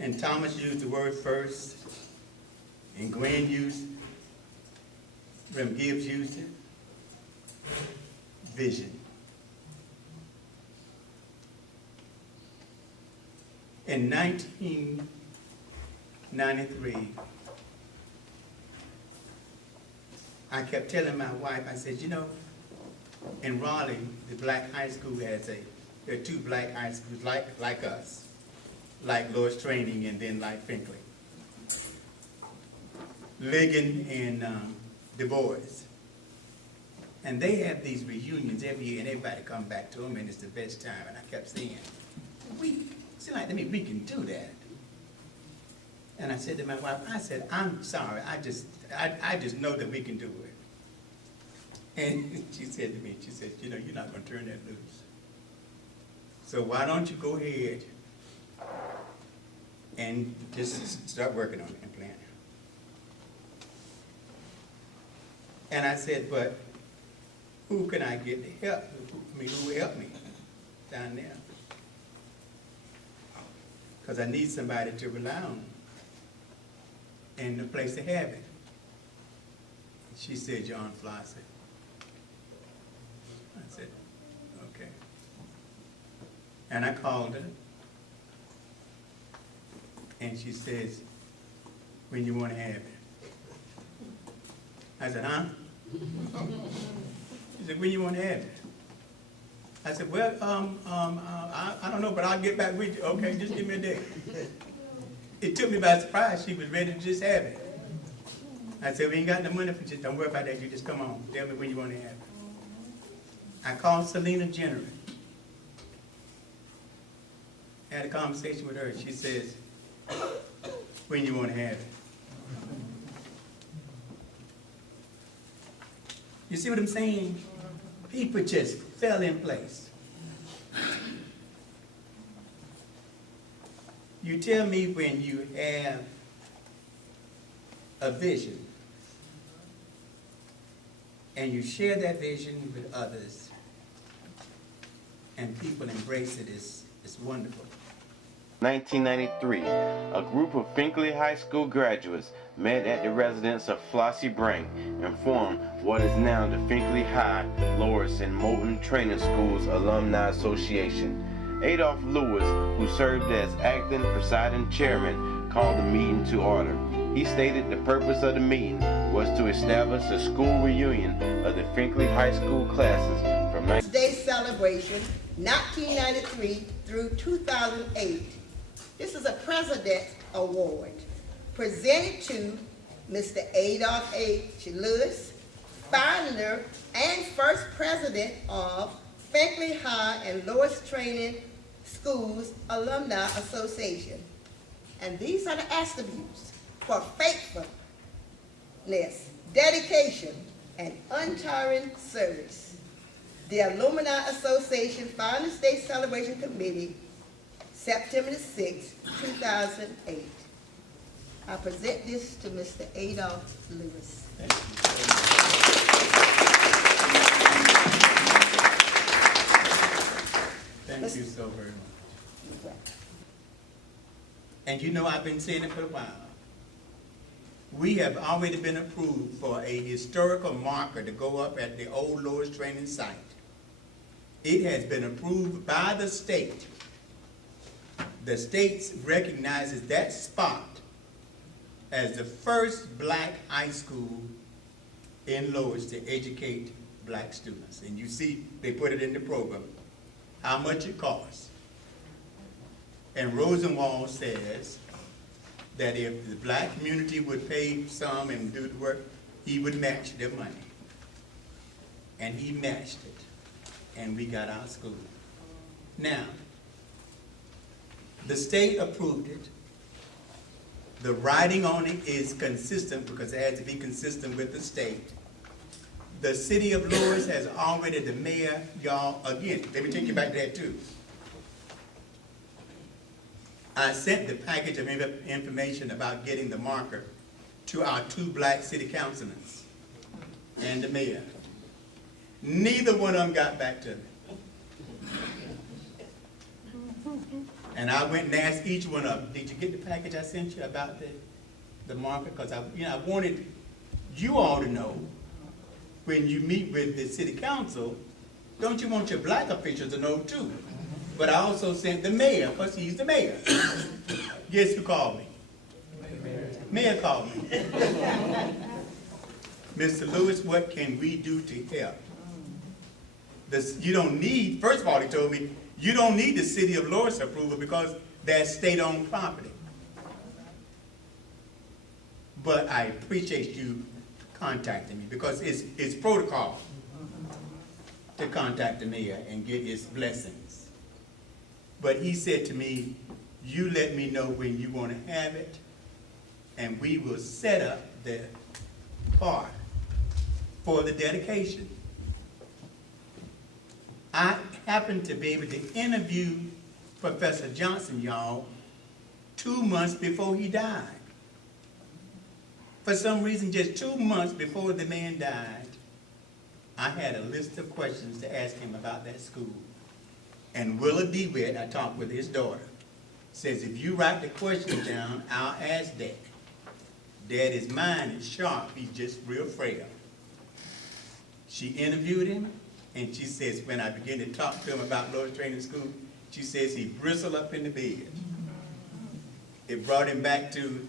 And Thomas used the word first, and Gwen used, Rem Gibbs used it, vision. In 1993, I kept telling my wife, I said, you know, in Raleigh, the black high school there are two black high schools like us, like Lewis Training and then like Finkley. Ligon and Du Bois. And they have these reunions every year, and everybody come back to them, and it's the best time. And I kept saying, we can do that. And I said to my wife, I said, I'm sorry, I just know that we can do it. And she said to me, she said, you know, you're not going to turn that loose. So why don't you go ahead and just start working on it and planning. And I said, but who can I get to help? Who will help me down there? Because I need somebody to rely on and a place to have it. She said, John Flosser. I said, okay. And I called her. And she says, when you want to have it? I said, huh? She said, when you want to have it? I said, well, I don't know, but I'll get back with you. Okay, just give me a day. It took me by surprise. She was ready to just have it. I said, we ain't got no money for just, don't worry about that. You just come on. Tell me when you want to have it. I called Selena Jenner. Had a conversation with her. She says, when you want to have it. You see what I'm saying? People just fell in place. You tell me when you have a vision and you share that vision with others and people embrace it, it's wonderful. 1993, a group of Finkley High School graduates met at the residence of Flossie Brink and formed what is now the Finkley High, Loris, and Moulton Training Schools Alumni Association. Adolph Lewis, who served as acting presiding chairman, called the meeting to order. He stated the purpose of the meeting was to establish a school reunion of the Finkley High School classes from Day celebration 1993 through 2008. This is a President Award presented to Mr. Adolph H. Lewis, founder and first president of Finkley High and Loris Training Schools Alumni Association. And these are the attributes for faithfulness, dedication, and untiring service. The Alumni Association Founders Day Celebration Committee, September 6, 2008. I present this to Mr. Adolph Lewis. Thank you so very much. And you know, I've been saying it for a while. We have already been approved for a historical marker to go up at the old Loris Training site. It has been approved by the state. The state recognizes that spot as the first black high school in Loris to educate black students. And you see, they put it in the program, how much it costs. And Rosenwald says that if the black community would pay some and do the work, he would match their money. And he matched it. And we got our school. Now, the state approved it. The writing on it is consistent because it has to be consistent with the state. The city of Loris has already, the mayor, y'all, again, let me take you back to that too. I sent the package of information about getting the marker to our two black city councilmen and the mayor. Neither one of them got back to me. And I went and asked each one of them, did you get the package I sent you about the marker? Because I wanted you all to know, when you meet with the city council, don't you want your black officials to know too? But I also sent the mayor, because he's the mayor. Guess who called me? Mayor called me. Mr. Lewis, what can we do to help? You don't need, first of all, he told me, you don't need the city of Loris approval because that's state-owned property. But I appreciate you contacting me because it's protocol to contact the mayor and get his blessings. But he said to me, you let me know when you want to have it, and we will set up the park for the dedication. I happened to be able to interview Professor Johnson, y'all, 2 months before he died. For some reason, just 2 months before the man died, I had a list of questions to ask him about that school. And Willa DeWitt, I talked with his daughter, says, if you write the questions down, I'll ask Dad. Daddy's mind is sharp, he's just real frail. She interviewed him, and she says, when I began to talk to him about Loris Training School, she says he bristled up in the bed. It brought him back to,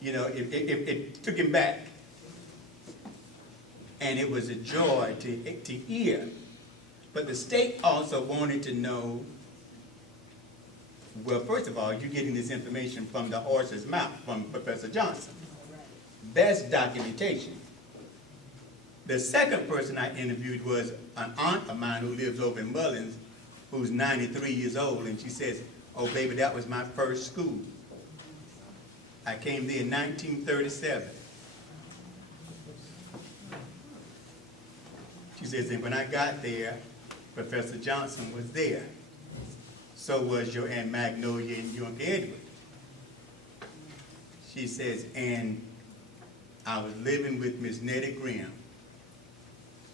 you know, it took him back. And it was a joy to hear. But the state also wanted to know, well, first of all, you're getting this information from the horse's mouth, from Professor Johnson. That's documentation. The second person I interviewed was an aunt of mine who lives over in Mullins, who's 93 years old, and she says, oh, baby, that was my first school. I came there in 1937. She says, and when I got there, Professor Johnson was there. So was your Aunt Magnolia and your Uncle Edward. She says, and I was living with Miss Nettie Graham,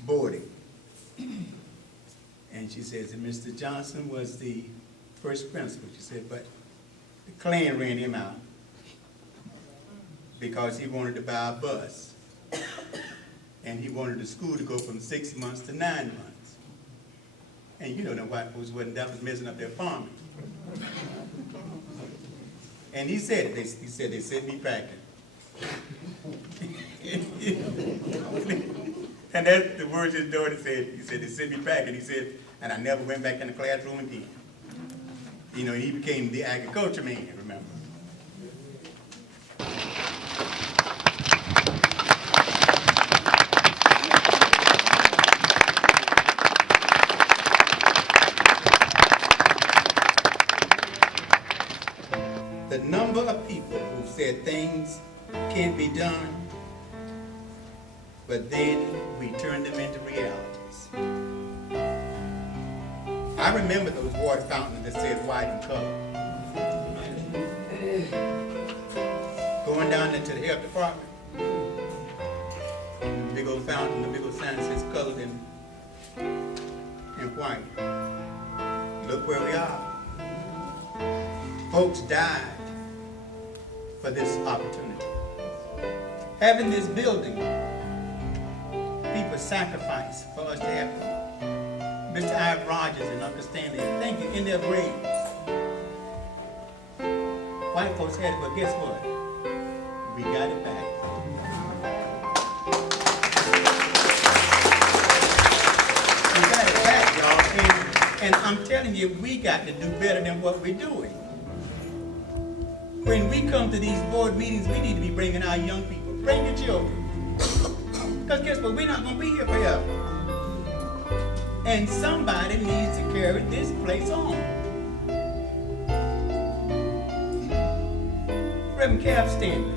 boarding. And she says, and Mr. Johnson was the first principal. She said, but the Klan ran him out because he wanted to buy a bus. And he wanted the school to go from 6 months to 9 months. And you know them white folks that was messing up their farming. And he said it. He said they sent me packing. And that's the words his daughter said. He said they sent me packing. He said, and I never went back in the classroom again. You know, he became the agriculture man, remember? The number of people who said things can't be done, but then we turn them into realities. I remember those water fountains that said white in color. Going down into the health department, the big old fountain, the big old sign says colored in white. Look where we are. Folks died for this opportunity. Having this building, people sacrificed for us to have it. Mr. Ive Rogers and Uncle Stanley, thank you, in their graves. White folks had it, but guess what? We got it back. We got it back, y'all. And I'm telling you, we got to do better than what we're doing. When we come to these board meetings, we need to be bringing our young people. Bring your children. Because guess what? We're not going to be here forever. And somebody needs to carry this place on. Reverend Cap Stanley.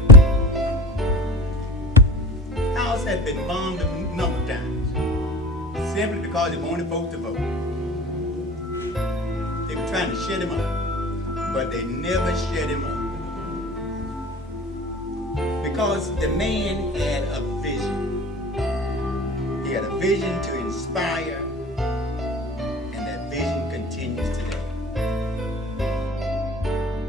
House has been bombed a number of times. Simply because they wanted folks to vote. They were trying to shut him up. But they never shut him up. Because the man had a vision. He had a vision to inspire